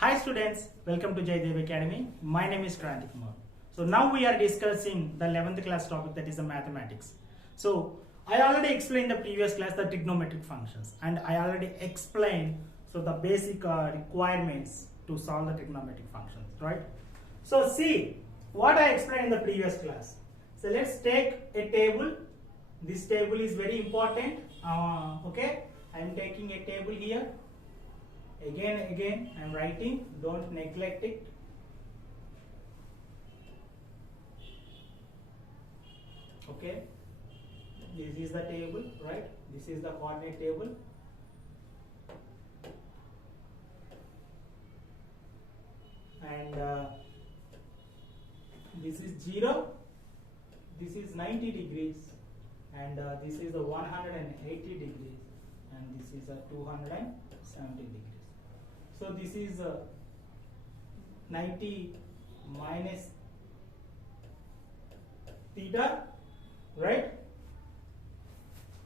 Hi students, welcome to Jayadev Academy. My name is Krantik Kumar. So now we are discussing the 11th class topic, that is the mathematics. So I already explained the previous class the trigonometric functions, and I already explained the basic requirements to solve the trigonometric functions, right? So see what I explained in the previous class. So let's take a table. This table is very important. Okay, I am taking a table here. Again I am writing, don't neglect it. Okay, this is the table, right? This is the coordinate table. And this is 0, this is 90 degrees, and this is a 180 degrees, and this is a 270 degrees. So this is 90 minus theta, right?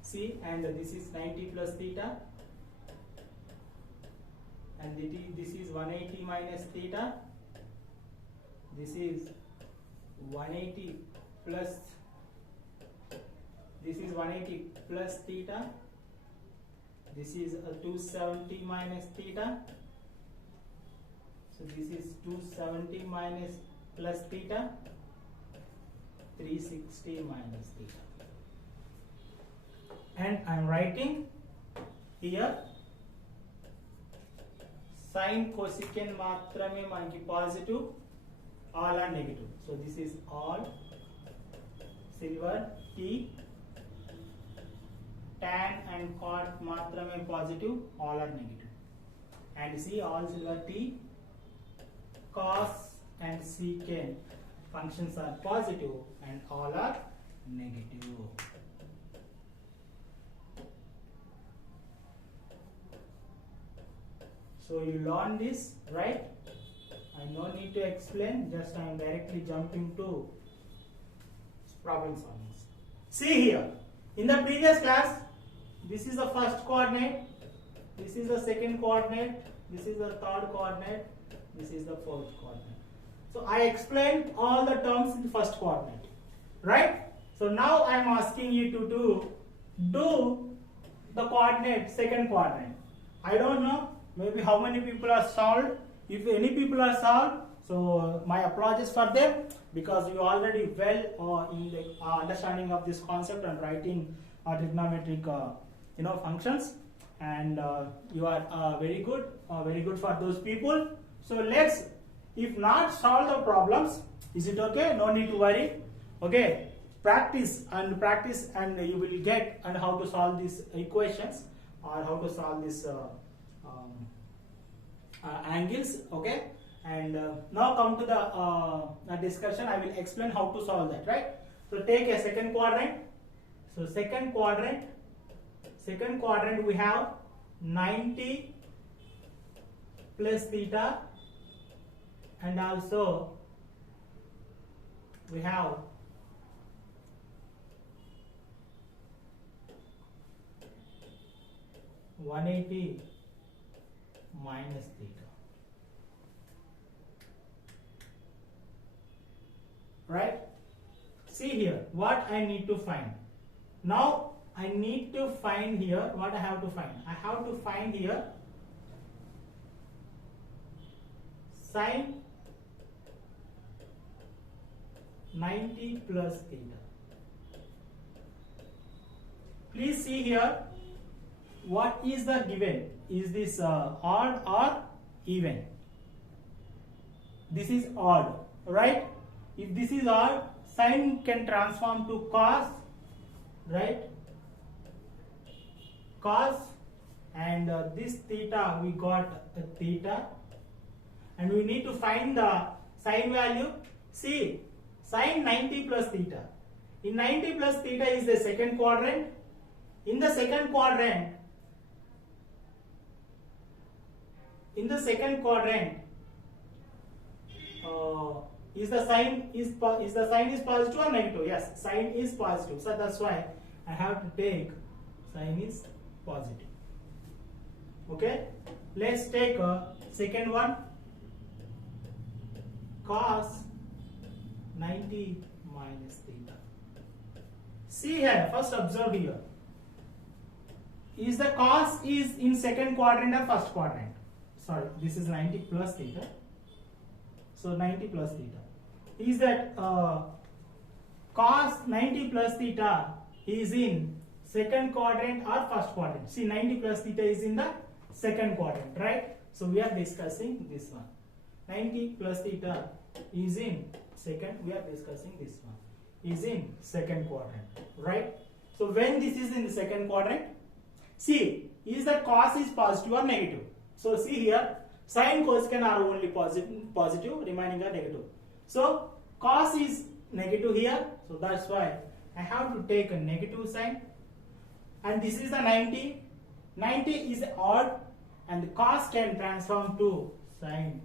See, and this is 90 plus theta, and this is 180 minus theta. This is 180 plus. This is 180 plus theta. This is a 270 minus theta. So this is 270 minus plus theta, 360 minus theta. And I am writing here sine cosecant matrame manaki positive, all are negative. So this is all silver T, tan and cot matrame positive, all are negative. And see, all silver T, cos and secant functions are positive and all are negative. So you learn this, right? I no need to explain, just I am directly jumping to problem solving. See here, in the previous class, this is the first coordinate, this is the second coordinate, this is the third coordinate, this is the fourth coordinate. So I explained all the terms in the first coordinate, right? So now I am asking you to do the coordinate, second coordinate. I don't know maybe how many people are solved. If any people are solved, so my apologies for them, because you already well in the understanding of this concept and writing trigonometric functions, and you are very good for those people. So let's, if not solve the problems, is it okay? No need to worry. Okay, practice and you will get and how to solve these equations or how to solve these angles. Okay, and now come to the discussion. I will explain how to solve that, right? So take a second quadrant. So second quadrant we have 90 plus theta, and also we have 180 minus theta, right? See here what I need to find. Now I need to find here what I have to find. I have to find here sine 90 plus theta. Please see here what is the given. Is this odd or even? This is odd, right? If this is odd, sine can transform to cos, right? Cos, and this theta, we got a theta, and we need to find the sine value. See, sine 90 plus theta. In 90 plus theta is the second quadrant. In the second quadrant, is the sign is positive or negative? Yes, sign is positive. So that's why I have to take sign is positive. Okay, let's take a second one. cos 90 minus theta. See here, first observe here. Is the cos is in second quadrant or first quadrant? Sorry, this is 90 plus theta. So 90 plus theta. Is that cos 90 plus theta is in second quadrant or first quadrant? See, 90 plus theta is in the second quadrant, right? So we are discussing this one. 90 plus theta is in second, we are discussing this one. Is in second quadrant, right? So when this is in the second quadrant, see, is the cos is positive or negative? So see here, sin cosecant are only positive, remaining are negative. So cos is negative here, so that's why I have to take a negative sign. And this is the 90. 90 is odd, and the cos can transform to sin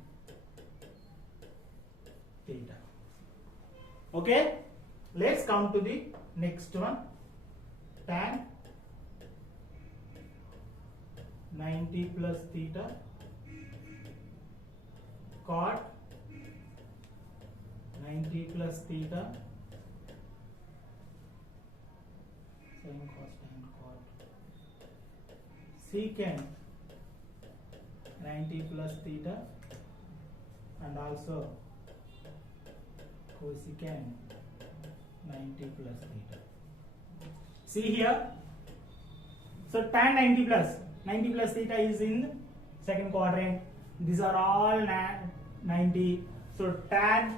theta. Okay, let's come to the next one. Tan 90 plus theta cot 90 plus theta sin cos tan cot secant 90 plus theta and also cosecant 90 plus theta. See here, so tan 90 plus theta is in second quadrant. These are all 90. So tan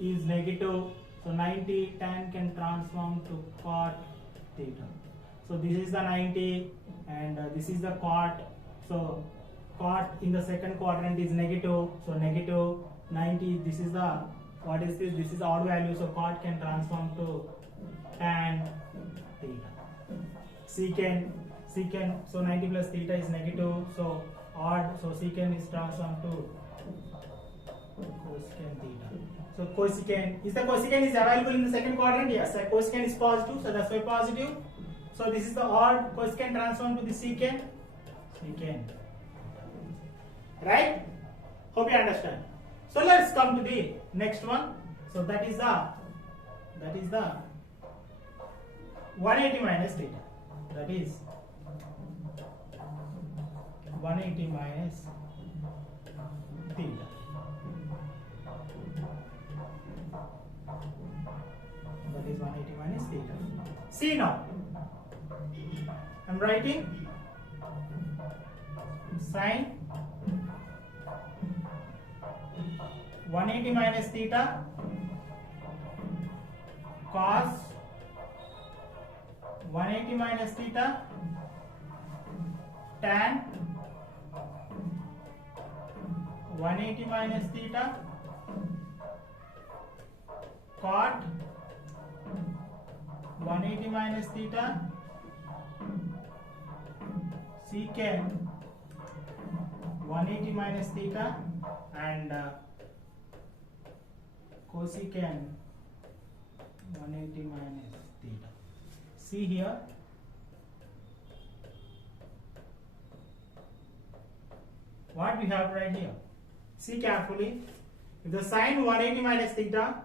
is negative. So 90 tan can transform to cot theta. So this is the 90 and this is the cot. So cot in the second quadrant is negative. So negative 90. This is the, what is this? This is odd value. So cot can transform to tan theta. Secant, so 90 plus theta is negative, so odd, so secant is transformed to cosecant theta. So cosecant, is available in the second quadrant? Yes, so cosecant is positive, so that's why positive. So this is the odd, cosecant transformed to the secant. Right? Hope you understand. So let's come to the next one. So that is the 180 minus theta. That is 180 minus theta. That is 180 minus theta. See now, I am writing sin 180 minus theta cos 180 minus theta tan 180 minus theta cot 180 minus theta secant 180 minus theta and cosecant 180 minus theta. See here, what we have right here. See carefully. If the sin 180 minus theta,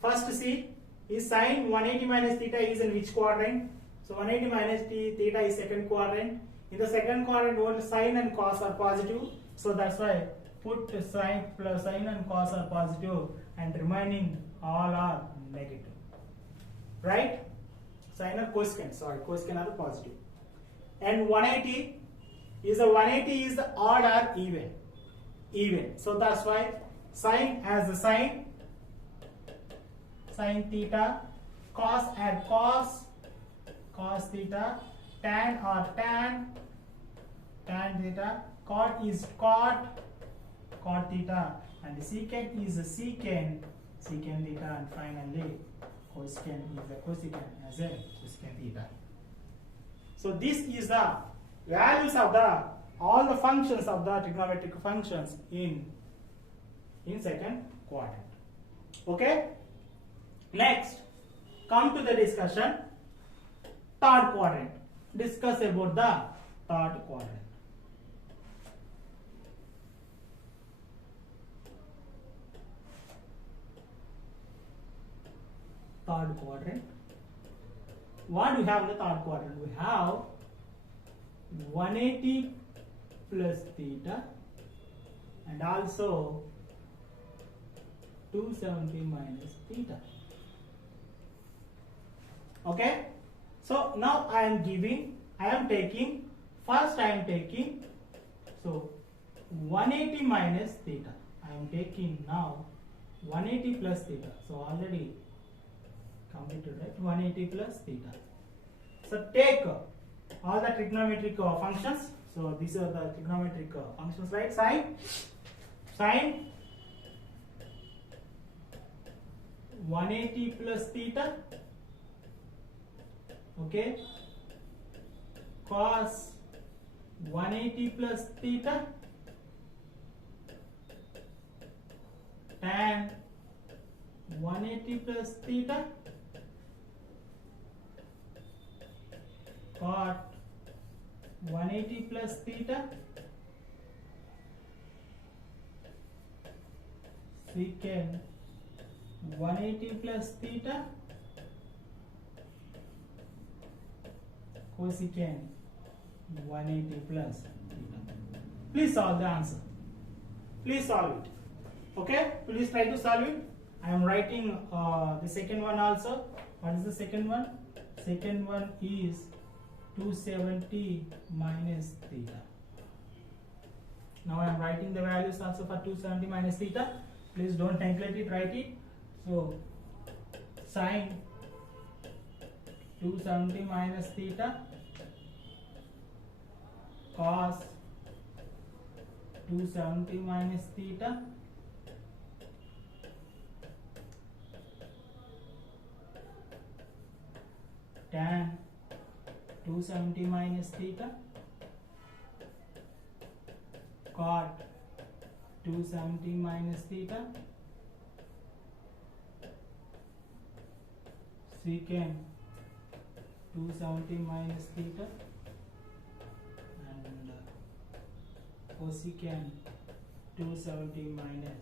first see, is sin 180 minus theta is in which quadrant? So 180 minus theta is second quadrant. In the second quadrant, both sin and cos are positive. So that's why put sin plus sin and cos are positive and remaining all are negative. Right? Sin or cosecant, cosecant are positive. And 180 is the odd or even. Even. So that's why sin as the sin theta, cos and cos theta, tan or tan theta, cot is cot theta, and the secant is the secant theta, and finally cosecant is the cosecant as a cosecant theta. So this is the values of all the functions of the trigonometric functions in second quadrant. Okay. Next, come to the discussion. Third quadrant. Discuss about the third quadrant. third quadrant. What do we have in the third quadrant? We have 180 plus theta and also 270 minus theta. Okay, so now I am taking so 180 minus theta. I am taking now 180 plus theta. So already completed, right? 180 plus theta. So take all the trigonometric functions. So these are the trigonometric functions, right? Sine 180 plus theta. Okay. Cos 180 plus theta. Tan 180 plus theta. Cot 180 plus theta. Secant 180 plus theta. Cosecant 180 plus theta. Please solve the answer. Please solve it. Okay, please try to solve it. I am writing the second one also. What is the second one? Second one is 270 minus theta. Now I am writing the values also for 270 minus theta. Please don't neglect it, write it. So sine 270 minus theta, cos 270 minus theta, tan 270 minus theta, cot 270 minus theta, secant 270 minus theta, and cosecant 270 minus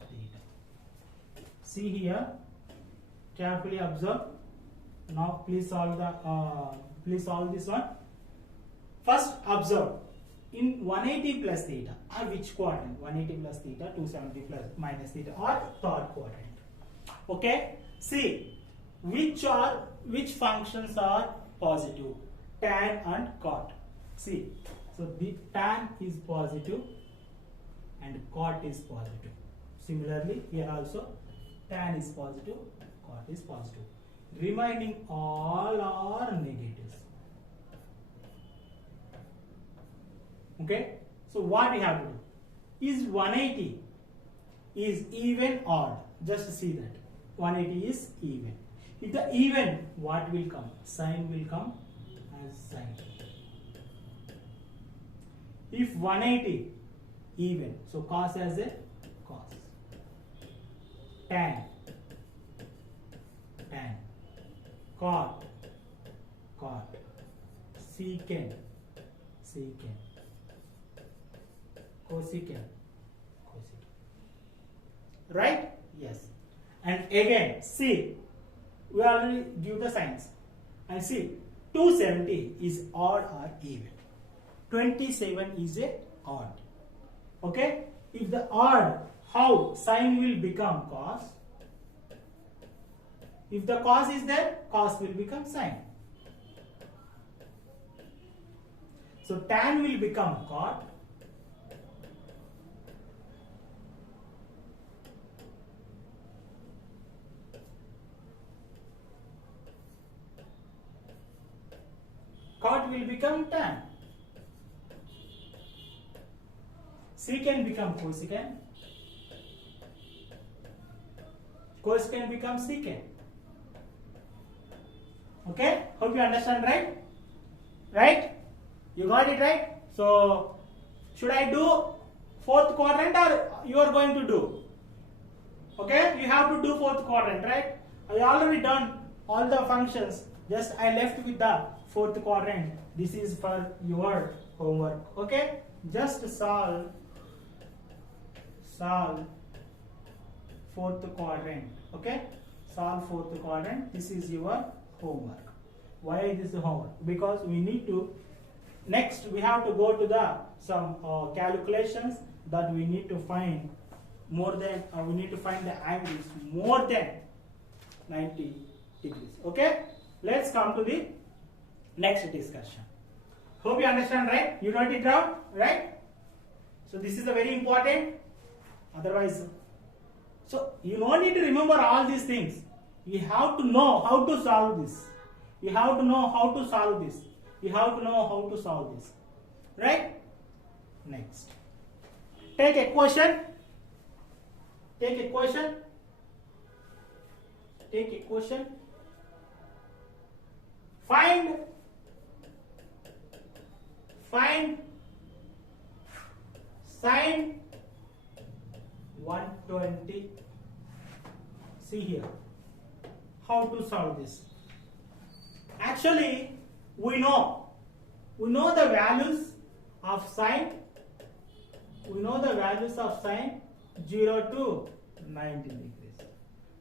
theta. See here, carefully observe. Now please solve this one. First observe, in 180 plus theta, which quadrant? 180 plus theta, 270 plus minus theta, or third quadrant. Okay, see which functions are positive, tan and cot. See, so the tan is positive and cot is positive. Similarly here also tan is positive, cot is positive. Remaining all are negatives. Okay, so what we have to do is 180 is even odd. Just see that 180 is even. If the even, what will come? Sine will come as sine. If 180 even, so cos as a cos. Tan, cot, secant, cosecant. Right? Yes. And again, see, we already give the signs. And see, 270 is odd or even. 27 is a odd. Okay? If the odd, how sine will become cos? If the cos is there, cos will become sine. So tan will become cot. Cot will become tan. Secant become cosecant. Cosecant become secant. Okay, hope you understand, right? Right? You got it, right? So, should I do fourth quadrant or you are going to do? Okay, you have to do fourth quadrant, right? I already done all the functions. Just I left with the fourth quadrant. This is for your homework. Okay, just solve fourth quadrant. Okay, solve fourth quadrant. This is your homework. Why this is homework? Because we need to, next we have to go to the some calculations that we need to find more than, we need to find the angles more than 90 degrees. Okay, let's come to the next discussion. Hope you understand, right? You wrote it down, right? So this is a very important, otherwise, so you don't need to remember all these things. You have to know how to solve this. You have to know how to solve this. You have to know how to solve this, right? Next, take a question. Take a question. Take a question. Find sine 120. See here how to solve this. Actually, we know the values of sine. We know the values of sine 0 to 90 degrees,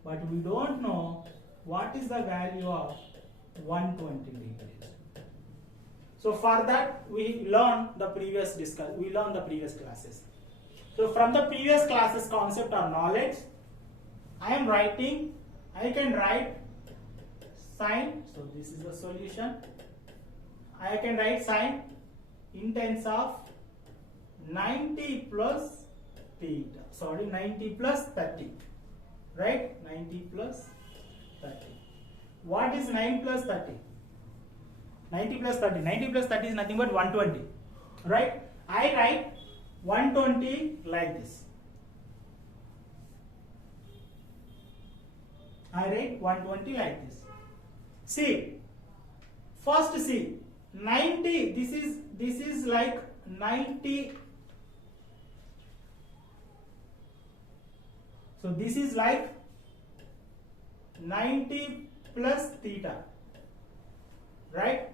but we don't know what is the value of 120 degrees. So for that we learn the previous classes. So from the previous classes concept or knowledge, I can write sine. So this is the solution. I can write sine in terms of 90 plus theta. 90 plus 30. Right? 90 plus 30. What is 9 plus 30? 90 plus 30. 90 plus 30 is nothing but 120. Right? I write 120 like this. I write 120 like this. See, first see 90. This is like 90. So this is like 90 plus theta, right?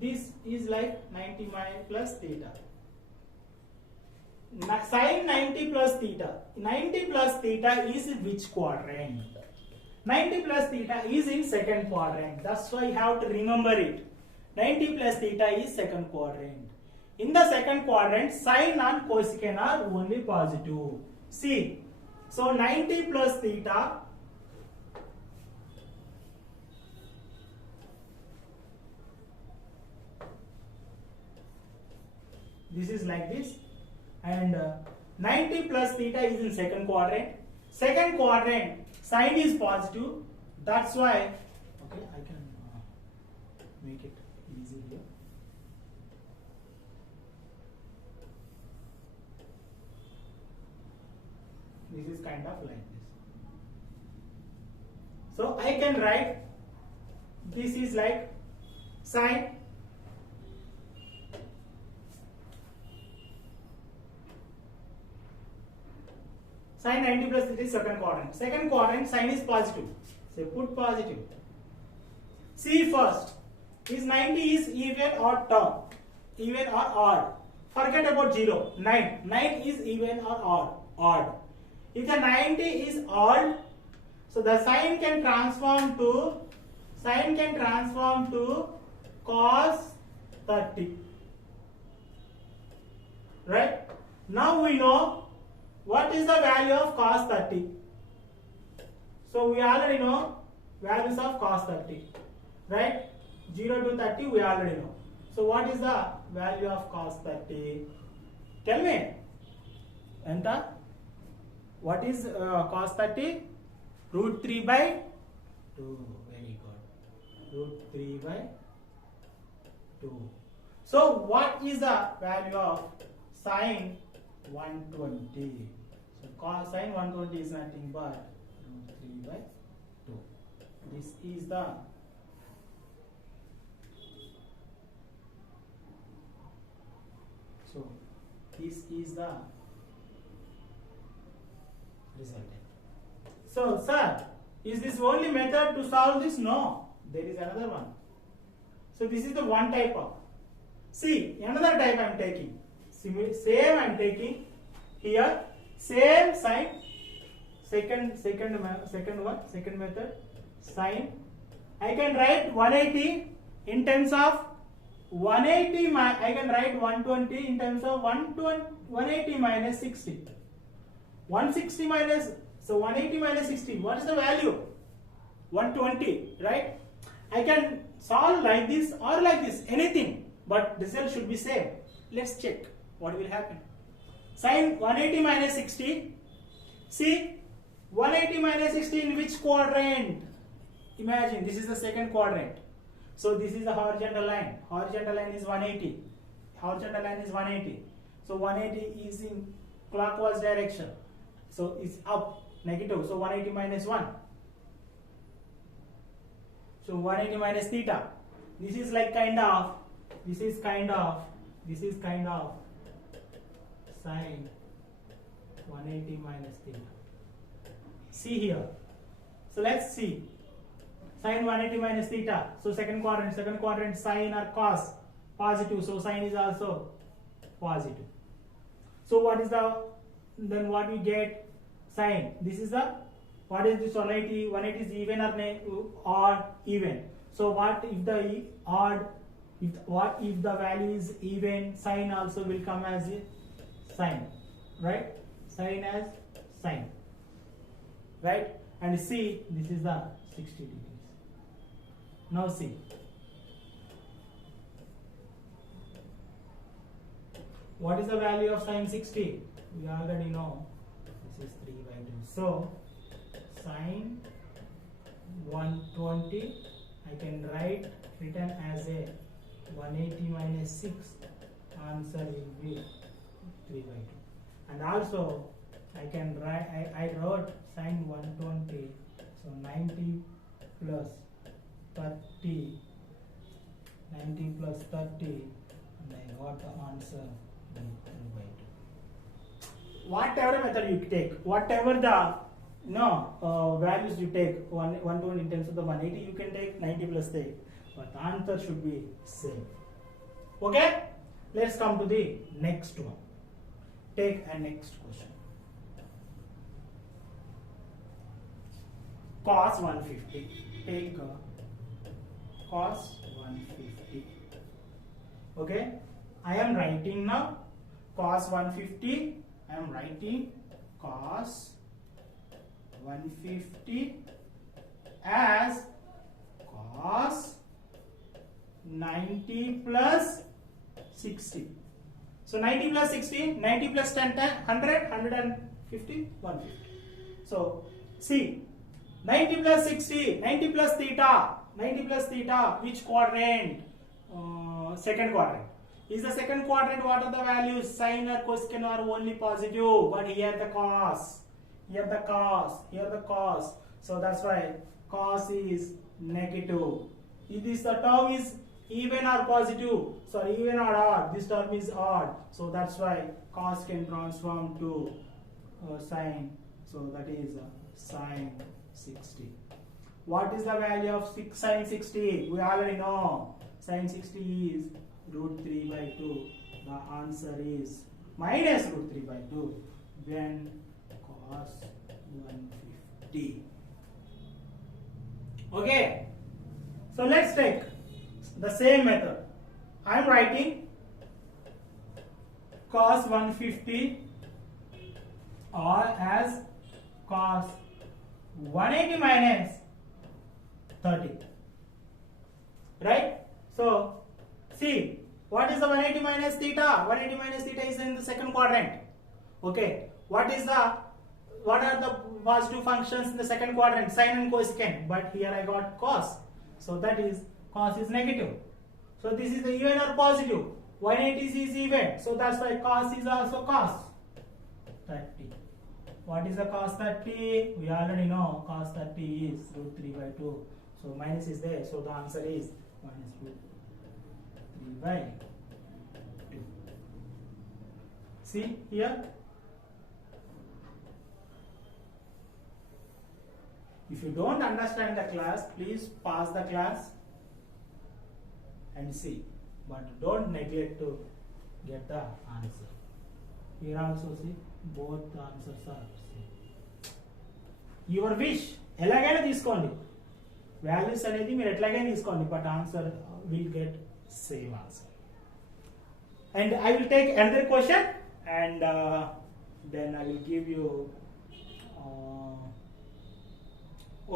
This is like 90 plus theta. Sine 90 plus theta. 90 plus theta is which quadrant? 90 plus theta is in second quadrant. That's why you have to remember it. 90 plus theta is second quadrant. In the second quadrant, sine and cosecant are only positive. See, so 90 plus theta this is like this, and 90 plus theta is in second quadrant. Second quadrant sine is positive. That's why, okay, I can make it easy here. This is kind of like this. So I can write this is like sine sine 90 plus theta is second quadrant. Second quadrant sine is positive. So put positive. See first, is 90 is even or odd? Even or odd? Forget about 0. 9. 9 is even or odd? Odd. If the 90 is odd, so the sign can transform to cos 30. Right? Now we know what is the value of cos 30. So we already know values of cos 30. Right? 0 to 30 we already know. So what is the value of cos 30? Tell me. Enter. What is cos 30? Root 3 by 2. Very good. Root 3 by 2. So what is the value of sine 120? So cos sine 120 is nothing but root 3 by 2. This is the result. So, sir, is this only method to solve this? No, there is another one. So, this is the one type of. See, another type I am taking. Same I am taking here. Same sign. second method, sine. I can write 180 in terms of 180. I can write 120 in terms of 180 minus 60. 160 minus, so 180 minus 60. What is the value? 120, right? I can solve like this or like this, anything, but result should be same. Let's check what will happen. Sine 180 minus 60. See, 180 minus 60 in which quadrant? Imagine this is the second quadrant. So this is the horizontal line. Horizontal line is 180. Horizontal line is 180. So 180 is in clockwise direction. So it's up, negative. So 180 minus 1. So 180 minus theta. This is like kind of sine 180 minus theta. See here. So let's see. Sine 180 minus theta. So second quadrant sine or cos, positive. So sine is also positive. So what is then what we get? Sine. This is what is this 180? 180 is even or odd? Even. So what if the odd? What if the value is even? Sine also will come as a sine, right? Sine as sine, right? And see, this is the 60 degrees. Now see. What is the value of sine 60? We already know. This is 3 by 2. So sine 120 I can written as a 180 minus 6. Answer will be 3 by 2. And also I can write, I wrote sine 120, so 90 plus 30, 90 plus 30, and I got the answer 3 by 2. Whatever method you take, whatever the values you take, 120 in terms of the 180 you can take, 90 plus 30, but the answer should be same. Okay, let's come to the next one. Take a next question. Cos 150. Take cos 150. Okay, I am writing now cos 150. I am writing cos 150 as cos 90 plus 60. So 90 plus 60, 90 plus 10, 100, 150, 150. So see, 90 plus 60, 90 plus theta, which quadrant? Second quadrant. Is the second quadrant, what are the values? Sine or cosecant are only positive, but here the cos, here the cos. So that's why cos is negative. If this the term is even or positive, sorry, even or odd, this term is odd. So that's why cos can transform to sine. So that is sine 60. What is the value of sine 60? We already know. Sine 60 is root 3 by 2. The answer is minus root 3 by 2 when cos 150. Okay. So let's take the same method. I am writing cos 150 or as cos 180 minus 30. Right? So see, what is the 180 minus theta? 180 minus theta is in the second quadrant. Okay. What are the positive functions in the second quadrant? Sine and cosecant. But here I got cos. So that is cos is negative. So this is the even or positive. 180 is even. So that's why cos is also cos 30. What is the cos 30? We already know cos 30 is root 3 by 2. So minus is there. So the answer is minus root 3 by 2. See here. If you don't understand the class, please pause the class and see. But don't neglect to get the answer. Here also see, both the answers are same. Your wish, ఎలాగైనా తీసుకోండి, values అనేది మీరు ఎట్లాగైనా తీసుకోండి, but answer will get same answer. And I will take another question, and then I will give you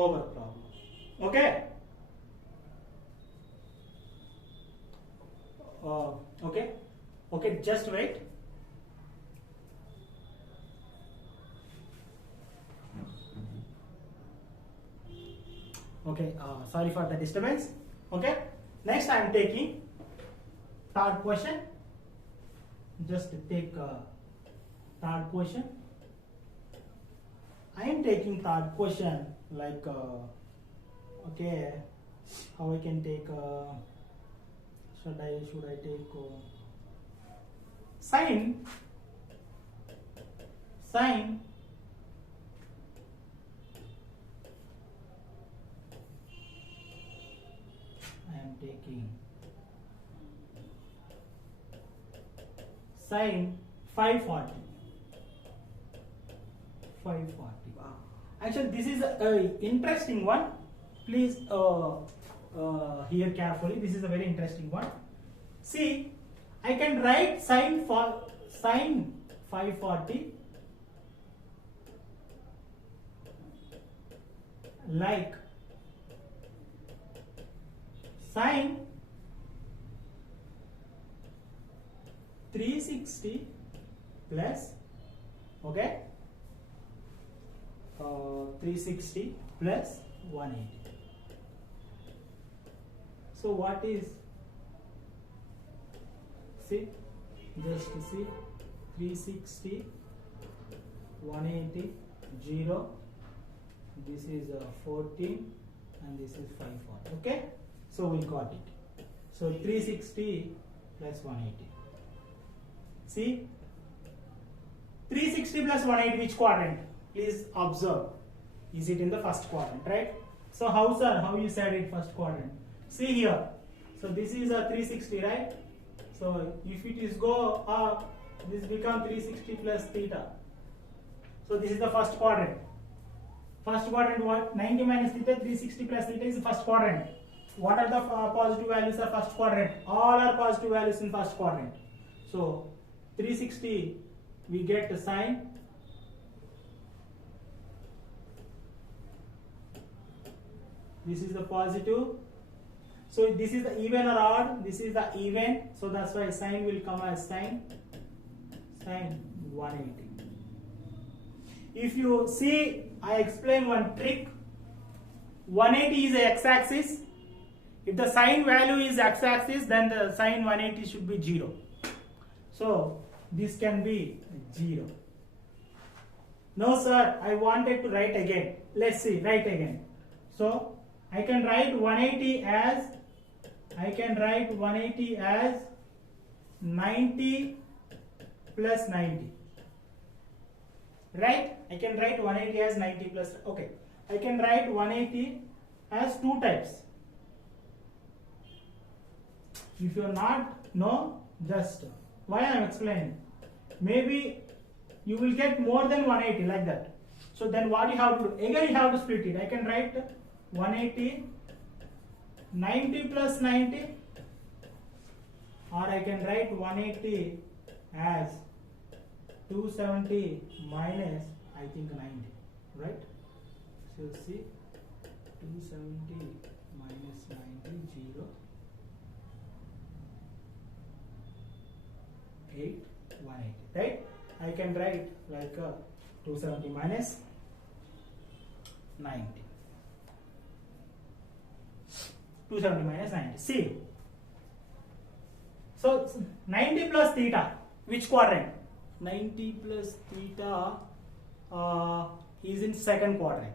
over problem. Okay. Okay, just wait. Okay, sorry for the disturbance. Okay, next I am taking third question. Just take third question. I am taking third question, like okay, how I can take should I take sine I am taking sine 540. Actually, this is a interesting one. Please hear carefully. This is a very interesting one. See, I can write sine 540 like sine 360 plus 360 plus 180. So what is, just see 360 180 0, this is 14 and this is 540. Okay, so we got it. So 360 plus 180. See, 360 plus 180, which quadrant? Please observe. Is it in the first quadrant, right? So how, sir, how you said it first quadrant? See here. So this is a 360, right? So if it is go up, this become 360 plus theta. So this is the first quadrant. First quadrant what? 90 minus theta, 360 plus theta is the first quadrant. What are the positive values of first quadrant? All are positive values in first quadrant. So 360 we get the sine this is the positive. So this is the even or odd, this is the even, so that's why sine will come as sine 180. If you see, I explain one trick. 180 is the x-axis. If the sine value is x-axis, then the sine 180 should be 0. So this can be 0. No sir, I wanted to write again. Let's see, write again. So I can write 180 as 90 plus 90. Right? I can write 180 as 90 plus, okay. I can write 180 as two types. If you are not know, just why I am explaining. Maybe you will get more than 180 like that. So then what you have to do? Again you have to split it. I can write 180 90 plus 90, or I can write 180 as 270 minus I think 90, right? So see, 270 minus 90 0 8 180, right? I can write like 270 minus 90. 270 minus 90. See, so 90 plus theta, which quadrant? 90 plus theta is in second quadrant,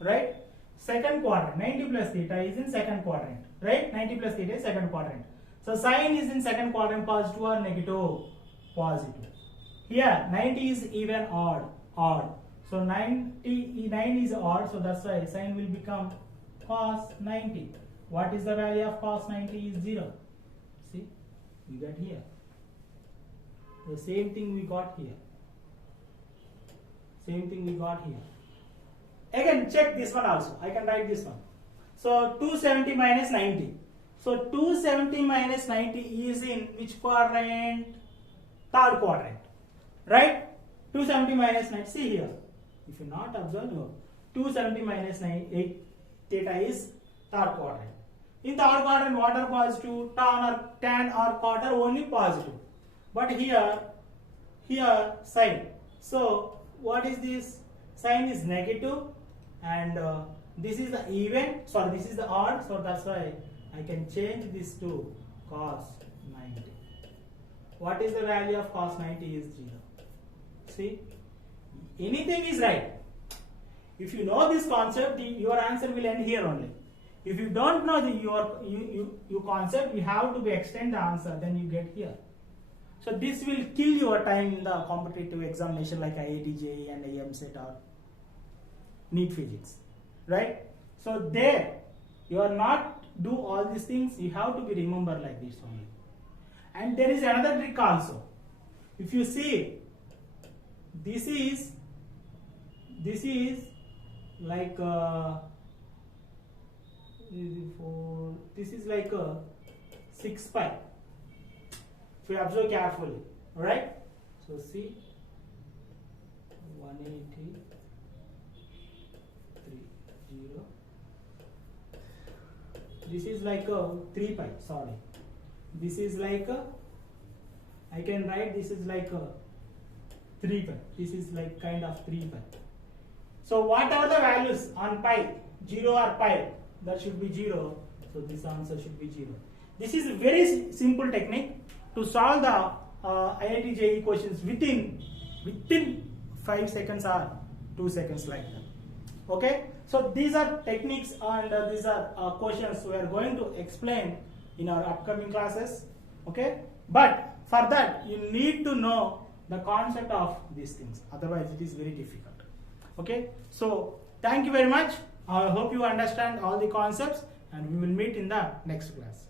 right? Second quadrant. 90 plus theta is in second quadrant, right? 90 plus theta is second quadrant. So sine is in second quadrant, positive or negative? Positive. Here 90 is even odd. So 9 is odd, so that's why sine will become cos 90. What is the value of cos 90? Is 0. See, we got here. The same thing we got here. again check this one also. I can write this one. So 270 minus 90. So 270 minus 90 is in which quadrant? Third quadrant. Right? 270 minus 90. See here. If you not observe, no. 270 minus 8 theta is third quadrant. In third quadrant, what are positive? Tan or cot are only positive. But here sign. So what is this? Sign is negative, and this is the even. Sorry, this is the odd. So that's why I can change this to cos 90. What is the value of cos 90 is 0. See, anything is right. If you know this concept, your answer will end here only. If you don't know your concept, you have to extend the answer, then you get here. So this will kill your time in the competitive examination like IIT, JEE and IMSET or NEET physics, right? So there, you are not do all these things, you have to be remember like this only. And there is another trick also. If you see, this is like this is like a 6 pi. If you observe carefully, alright? So see 180 30. This is like a 3 pi, sorry. This is like a, I can write this is like a 3 pi. This is like kind of 3 pi. So what are the values on pi? 0 or pi? That should be 0. So this answer should be 0. This is a very simple technique to solve the IIT JEE questions within 5 seconds or 2 seconds like that. Okay. So these are techniques and these are questions we are going to explain in our upcoming classes. Okay. But for that you need to know the concept of these things. Otherwise it is very difficult. Okay. So thank you very much. I hope you understand all the concepts, and we will meet in the next class.